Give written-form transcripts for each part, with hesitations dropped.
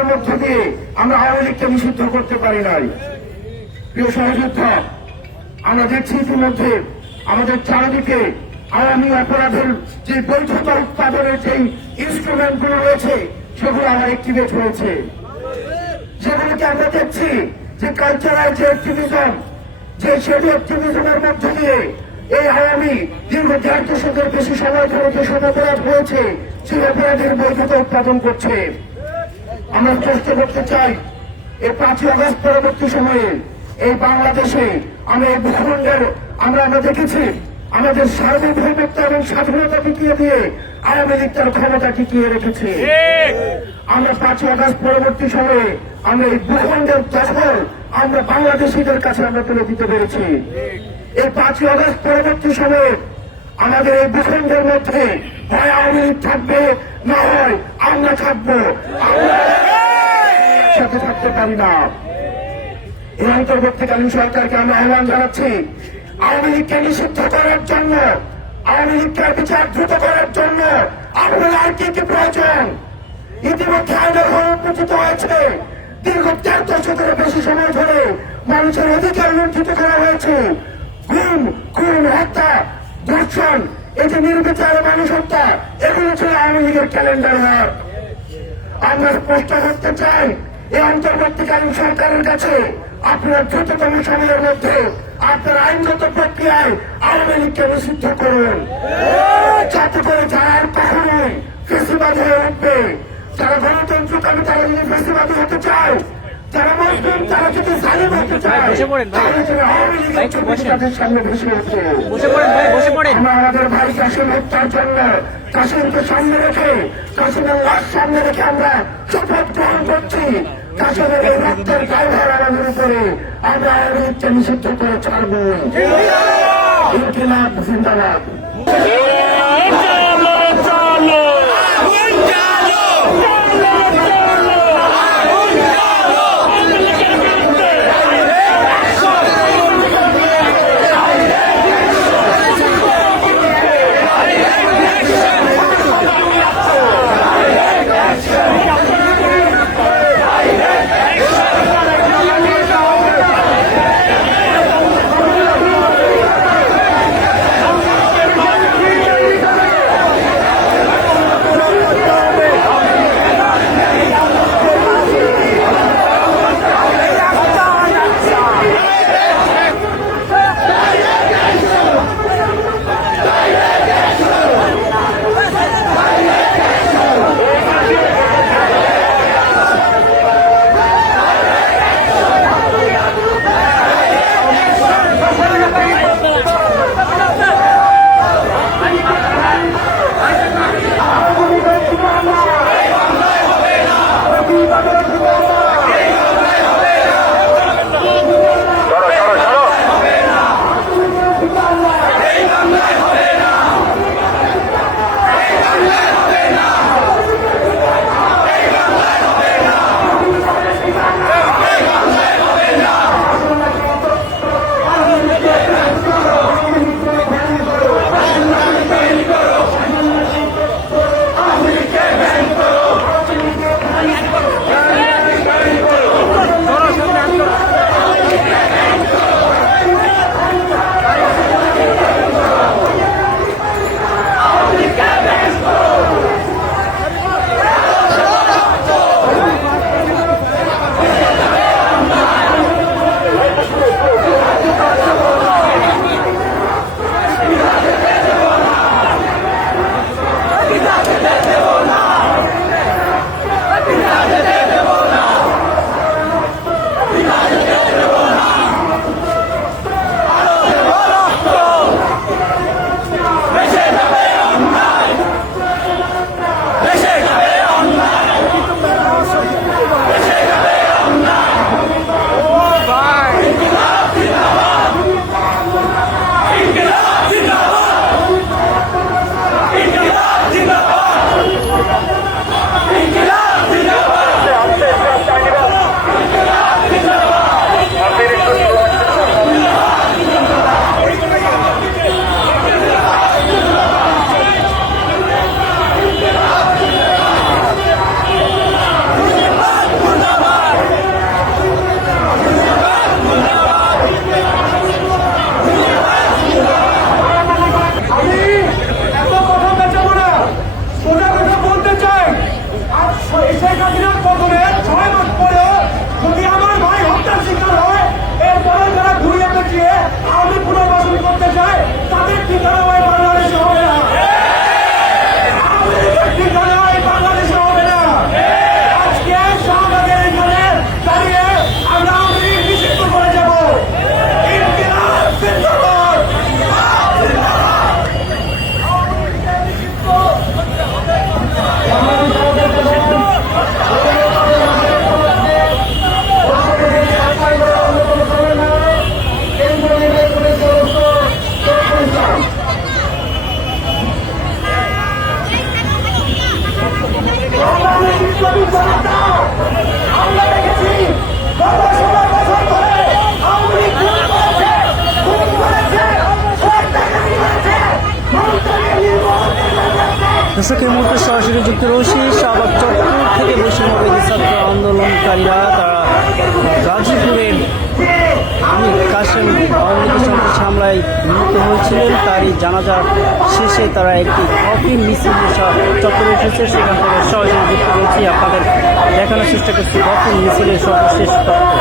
আন্দোলনের মধ্য দিয়ে আমরা আওয়ামী লীগকে নিষিদ্ধ করতে পারি নাই। প্রিয় সহযোদ্ধা, আমরা দেখছি ইতিমধ্যে আমাদের চারিদিকে আওয়ামী অপরাধের যে বৈধতা উৎপাদনের যে ইনস্ট্রুমেন্ট গুলো রয়েছে সেগুলো আমার অ্যাক্টিভেট হয়েছে। যেগুলোকে আমরা দেখছি যে কালচারাল যে অ্যাক্টিভিজম, যে সেই অ্যাক্টিভিজমের মধ্য দিয়ে এই আওয়ামী দীর্ঘ 1.5 দশকের বেশি সময় ধরে যে সব অপরাধ হয়েছে সেই অপরাধের বৈধতা উৎপাদন করছে। আমরা চেষ্টা করতে চাই এই 5ই আগস্ট পরবর্তী সময়ে এই বাংলাদেশে আমরা এই ভূখণ্ডের আমরা দেখেছি আমাদের সার্বভৌমত্ব এবং স্বাধীনতা টিকিয়ে দিয়ে আওয়ামী লীগ তার ক্ষমতা টিকিয়ে রেখেছে। আমরা 5ই আগস্ট পরবর্তী সময়ে আমরা এই ভূখণ্ডের দখল আমরা বাংলাদেশিদের কাছে আমরা তুলে দিতে পেরেছি। এই 5ই আগস্ট পরবর্তী সময়ে আমাদের এই ভূখণ্ডের মধ্যে হয় আওয়ামী লীগ থাকবে, না হয় আমরা থাকবো, আমরা সাথে থাকতে পারি না। এই অন্তর্বর্তীকালীন সরকারকে আমরা আহ্বান জানাচ্ছি আওয়ামী লীগকে নিষিদ্ধ করার জন্য, আওয়ামী লীগকে বিচার দ্রুত করার জন্য আপনার আর কি কি প্রয়োজন? ইতিমধ্যে আইনের উন্মোচিত হয়েছে। দীর্ঘ 4 দশকের বেশি সময় ধরে মানুষের অধিকার লুণ্ঠিত করা হয়েছে। খুন, হত্যা, ধর্ষণ, এই যে নির্বিচারে মানুষ হত্যা, এগুলো ছিল আওয়ামী লীগের ক্যালেন্ডারে। আমরা স্পষ্ট করতে চাই এই অন্তর্বর্তীকালীন সরকারের কাছে আপনার দ্রুততম সময়ের মধ্যে আপনার আইনগত প্রক্রিয়ায় আওয়ামী লীগকে নিষিদ্ধ করুন, যাতে করে যারা আর কখনোই ফেসিবাদী হয়ে উঠবে। যারা গণতন্ত্রকামী তারা যদি ফেসিবাদী হতে চায়, যারা মুসলিম তারা যদি জালিম হতে চায়, তাহলে যদি আওয়ামী লীগের ছবি তাদের সামনে ভেসে ওঠে। আমরা আমাদের ভাই কাসিম হত্যার জন্য কাসিমকে সামনে রেখে, কাসিমের লাশ সামনে রেখে আমরা শপথ গ্রহণ করছি। কাসিমের এই রক্তের দায়ভার আমাদের উপরে, আমরা আওয়ামী লীগকে নিষিদ্ধ করে ছাড়ব। ইনকিলাব জিন্দাবাদ। স্বাধীনতা পতনের 6 মাস পরেও যদি আমার ভাই হত্যার শিকার হয়, এরপরে যারা ঘুরিয়ে পেঁচিয়ে আমি পুনর্বাসন করতে চাই, তাদের ঠিকানা ওই বাংলাদেশে হবে না। আমাদের ঠিকানা ওই বাংলাদেশে হবে না। আজকে শাহবাগের এখানে দাঁড়িয়ে আমরা আওয়ামী লীগ নিষিদ্ধ করে যাব। ইনকিলাব জিন্দাবাদ। আমরা দেখেছি গত 16 বছর ধরে আওয়ামী লীগ খুন করেছে, সরকারি করেছে, মন্ত্রীকে নির্মূল করেছে। দর্শক, এই মুহূর্তে সরাসরি যুক্ত রয়েছে শাহবাগ চত্বর থেকে বৈষম্যবিরোধী ছাত্র আন্দোলনকারীরা তারা গাজীপুরের আমির কাশেম আওয়ামী লীগের সন্ত্রাসী হামলায় নিহত হয়েছিলেন, তারই জানাজার শেষে তারা একটি কফি মিছিল চত্বরে উঠেছে। সেখান থেকে সরাসরি যুক্ত রয়েছি, আপনাদের দেখানোর চেষ্টা করছি কফি মিছিলের সর্বশেষ তথ্য।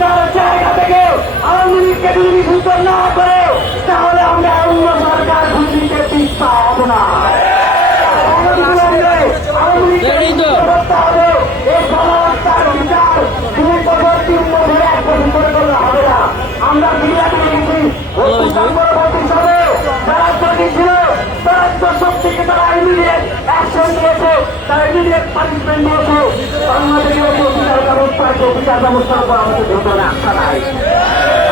তার জায়গা থেকে আওয়ামী লীগকে যদি সুন্দর না করে, তাহলে আমরা অন্য সরকার দুর্নীতিকে পিছপা হবো না। আমরা পরবর্তী সময়ে যারা ছিল শক্তিকে তারা ইমিডিয়েট অ্যাকশন নিয়েছে, তারা ইমিডিয়েট পানিশমেন্ট নিয়েছে। বাংলাদেশের বিচার ব্যবস্থায় বিচার ব্যবস্থার উপর আমাদের ভেতরে আস্থা নাই।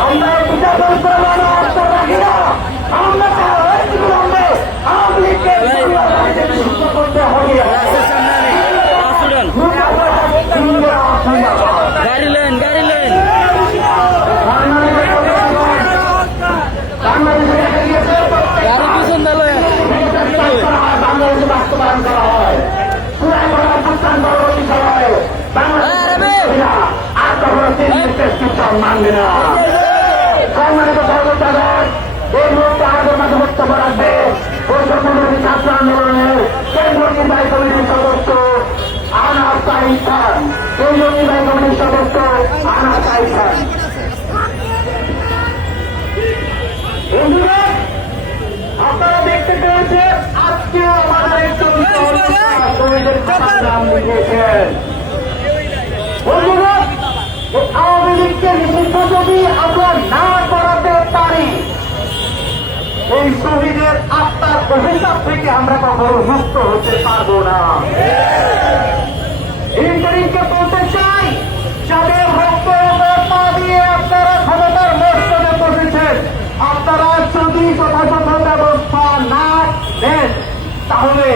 আমরা বিচার ব্যবস্থার আস্থা রাখি না। আমরা আওয়ামী লীগকে করতে হবে। বাংলাদেশে বাস্তবায়ন করা হয় পরবর্তী সময়ে আর কখনো মানবে না। সম্মানিত সর্বসাধারণ, এই মুহূর্তে আমাদের মাঝে বক্তব্য রাখবে বৈষম্যবিরোধী ছাত্র আন্দোলনের কেন্দ্রীয় নির্বাহী কমিটির সদস্য আনাস সাঈদ খান। কেন্দ্রীয় নির্বাহী কমিটির সদস্য আনাস সাঈদ খান। আপনারা দেখতে পেয়েছেন আজকেও আমাদের একজন নাম লিখেছেন। আওয়ামী লীগকে নিষিদ্ধ যদি আমরা না করাতে পারি, এই শহীদের আত্মার অভিশাপ থেকে আমরা কখনো মুক্ত হতে পারবো না। ইন্টারিমকে বলতে চাই, যাদের রক্ত পা দিয়ে আপনারা ক্ষমতার মর্যাদা বসেছেন, আপনারা যদি যথাযথ ব্যবস্থা না নেন, তাহলে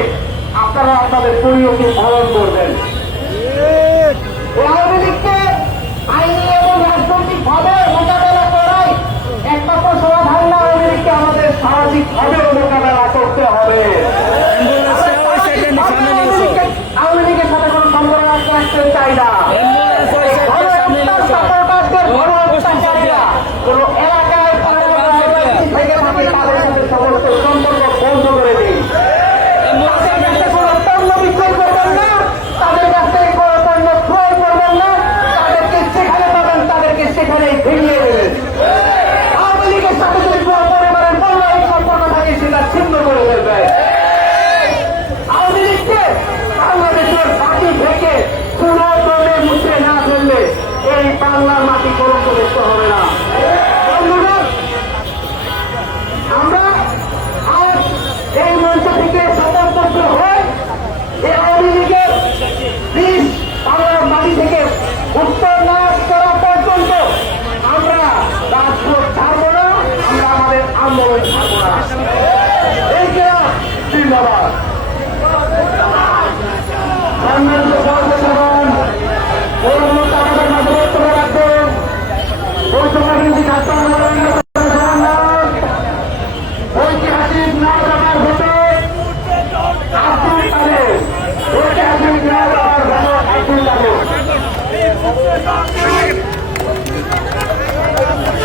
আপনারা আপনাদের পরিণতি পালন করবেন। আওয়ামী লীগকে আইনি এবং রাজনৈতিক ভাবে মোকাবেলা করাই একমাত্র সমাধান না। আওয়ামী লীগকে আমাদের সামাজিক ভাবে মোকাবেলা করতে হবে। আওয়ামী লীগের সাথে কোন সম্পর্ক রাখতে চাই না, কোন এলাকায় সমস্ত সম্পর্ক বন্ধ করে দিই। তাদের কাছ থেকে কোনো পণ্য বিক্রয় করবেন না, তাদের কাছ থেকে কোনো পণ্য ক্রয় করবেন না,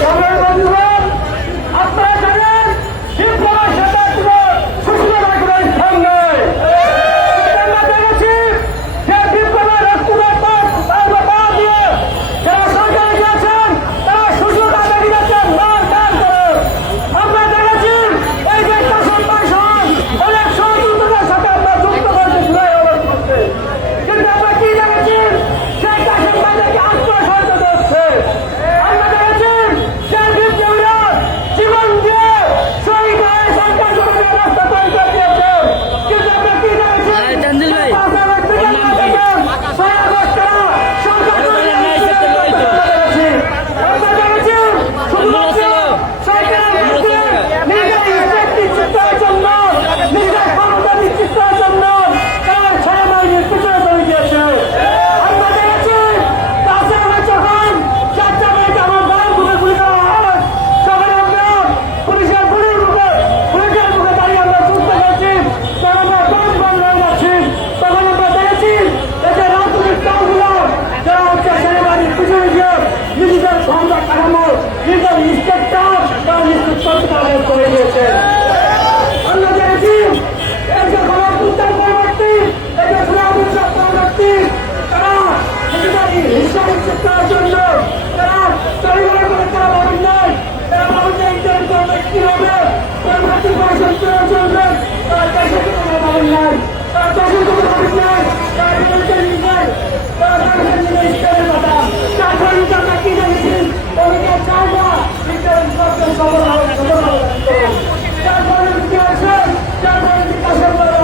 তবে বন্ধুগণ, আপনারা জানেন বিপ্লবের সাথে সুশীল রাখবেন সঙ্গে আমরা দেখেছি যে বিপ্লবের রক্তদান পা দিয়ে যারা সরকারে গিয়েছেন তারা সুশীল রাখা দিয়েছেন মার কার করে। আমরা দেখেছি এই যে শাসন ভাষণ অনেক সহযোগিতার সাথে আমরা যুক্ত করতে শুরু করছে, কিন্তু আমরা কি দেখেছি সেই শাসন ভাষাকে আত্মসহায়তা দিচ্ছে। আমরা দেখেছি যে বিপ্লবীরা জীবন দিয়ে শহীদ হয়ে সরকার গঠনের রাস্তা তৈরি করে দিয়েছে, কিন্তু আমরা কি দেখেছি তানজিল ভাই, নিজেদের সংবাদ কাঠামো নিজের ইনস্পেক্টর বা নিশ্চিত করে দিয়েছেন। আমরা দেখেছি এই যে গণতন্ত্রের পরবর্তী এই যে সুরাবুদ্দার পরবর্তী তারা নিজেদের হিসাব নিশ্চিত করার জন্য তারা পরিবার করে তারা ভাবেন নাই, তারা ভাবেন যে ইন্টারনেট গভর্নমেন্ট কি হবে, পরবর্তী কমিশন চলার জন্য তারা দেশের কথা ভাবেন নাই, তারা দেশের কথা ভাবেন নাই, তারা বিরোধী নাই, তারা ভাবেন ইন্টারনেট কথা তারপরে আমরা কি দেখেছি অনেকে চায় না ইন্টারনেট গভর্নমেন্ট সফল তারপরে কি আছে, তারপরে বিকাশের দ্বারা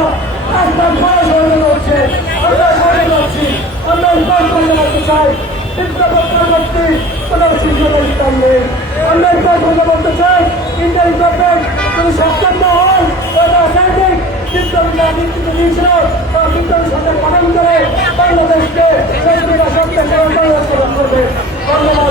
আপনার বয়স হয়ে যাচ্ছে, আমরা সরে যাচ্ছি, আমরা ইনকাম করে রাখতে চাই। বিপ্লবের পরবর্তী কোনো সিদ্ধান্ত দিতাম নেই, আমরা ইনকাম করে বলতে চাই ইন্টারনেট গভর্নমেন্ট যদি সক্ষম না হয় ওরা সাইডিক বিপ্লবীরা নিশ্চিত দিয়েছিল তারা বিপ্লবী সরকার গঠন করে বাংলাদেশকে সরকার সত্য করবে। ধন্যবাদ।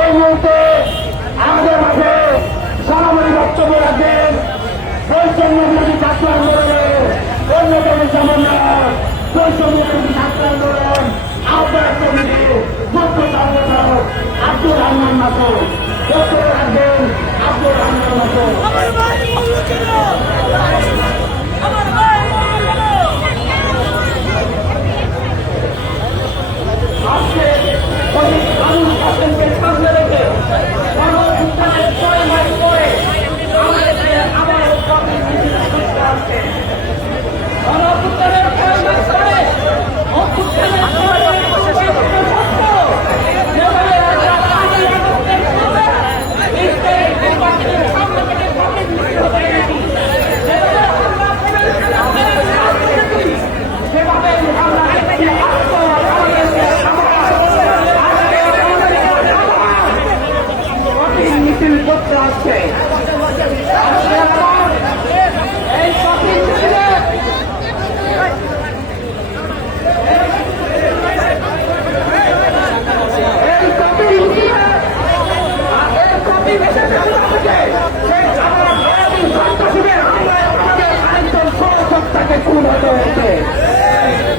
এই মুহূর্তে আমাদের মাঝে সরাসরি বক্তব্য রাখবেন বৈষম্য বিরোধী ছাত্র আন্দোলনের অন্যতম সমন্বয়ক, বৈষম্য বিরোধী ছাত্র আন্দোলন আহ্বায়ক কমিটির মুখ্য সংগঠক আব্দুর রহমান মাসুদ। বক্তব্য রাখবেন আব্দুর রহমান মাসুদ। আজকে মানুষ শাসনকে সামনে রেখে গণঅভ্যুত্থানের ৬ মাস পরে আমাদেরকে আবার করতে আসছে। গণঅভ্যুত্থানের ৬ মাস পরে অভ্যুত্থানের ৬ মাস মিছিল করতে আসছে। এই শপিং মিছিলে খুন হতে হয়েছে।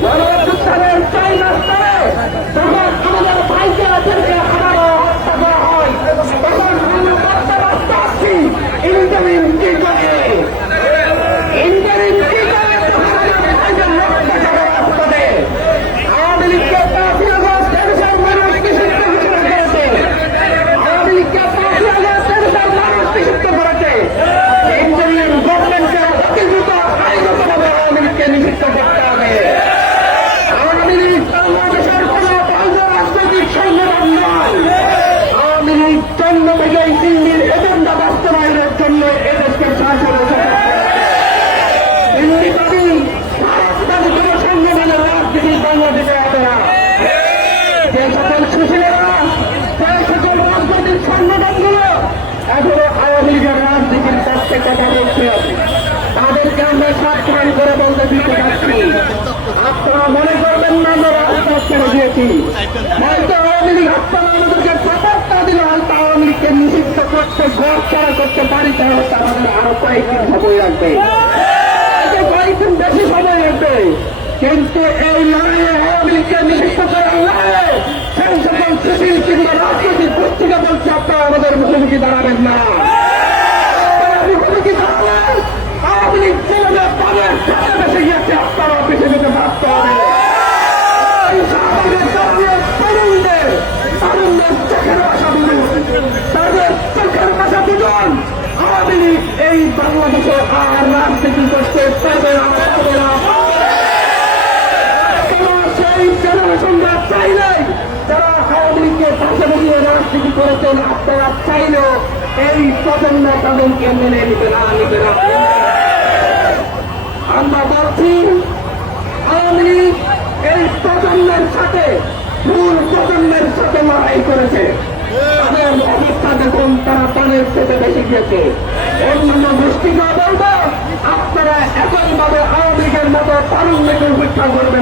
গণঅভ্যুত্থানের ৪ মাস পরে যখন আমাদের ভাইকে আছেনকে হাজারো হত্যা করা হয় তখন আমরা করতে বাধ্য আছি ইন্টারিম কি করে, ইন্টারিম কি করে ভাইদের রক্ষা করার রাস্তাতে আওয়ামী লীগকে ৫ই আগস্ট দেশের মানুষ নিষিদ্ধ ঘোষণা করেছে, আওয়ামী লীগকে ৫ই আগস্ট দেশের মানুষ নিষিদ্ধ করেছে। ইন্টারিম গভর্নমেন্টকে অতিদ্রুত আইনগতভাবে আওয়ামী লীগকে নিষিদ্ধ করতে হবে। এই দিল্লির এজেন্ডা বাস্তবায়নের জন্য এদেশকে শাসন দিল্লিবাদী ভারতবাদী কোন সংগঠনের রাজনীতি বাংলাদেশে হবে না। যে সকল সুশীলেরা, যে সকল রাজনৈতিক সংগঠনগুলো এখনো আওয়ামী লীগের রাজনীতির পক্ষে কথা বলছে, তাদেরকে আমরা সাবধান করে বলতে দিতে পারছি, আপনারা মনে করবেন না আমরা রাজপথ ছেড়ে দিয়েছি। হয়তো আওয়ামী লীগ আপনারা আমাদেরকে প্রস্তাবটা দিলে হয়তো আওয়ামী লীগকে নিষিদ্ধ করতে ঘর ছাড়া করতে পারি, তাহলে আমাদের আরো কয়েকদিন সময় লাগবে, কয়েকদিন বেশি সময় লাগবে। কিন্তু এই লড়াইয়ে আওয়ামী লীগকে নিষিদ্ধ করার লড়াইয়ে সেই সকল সুশীল কিংবা রাজনৈতিক গোষ্ঠীকে বলছে আপনারা আমাদের মুখোমুখি দাঁড়াবেন না। মুখোমুখি দাঁড়াবেন আওয়ামী লীগ যেভাবে পানের সাথে বেশি গিয়েছে আপনারা বেশি যেতে বাধ্য হবে। তারুণ্যের চোখের ভাষা বুঝুন, তাদের চোখের ভাষা বুঝুন। আওয়ামী লীগ এই বাংলাদেশে আর রাজনীতি করতে পারবে না, পারবে না। সেই জেনারেশনরা চাইলেই যারা আওয়ামী লীগকে পাশে বসিয়ে রাজনীতি করেছেন, আপনারা চাইলেও এই প্রজন্ম তাদেরকে মেনে নিতে না। আমরা বলছি আওয়ামী লীগ এই প্রজন্মের সাথে মূল প্রজন্মের সাথে লড়াই করেছে। তাদের অবস্থা দেখুন, তারা পানের চেপে বেশি গিয়েছে। অন্যান্য গোষ্ঠীকে বলবো আপনারা একইভাবে আওয়ামী লীগের মতো তারুণ্যকে উপেক্ষা করবেন।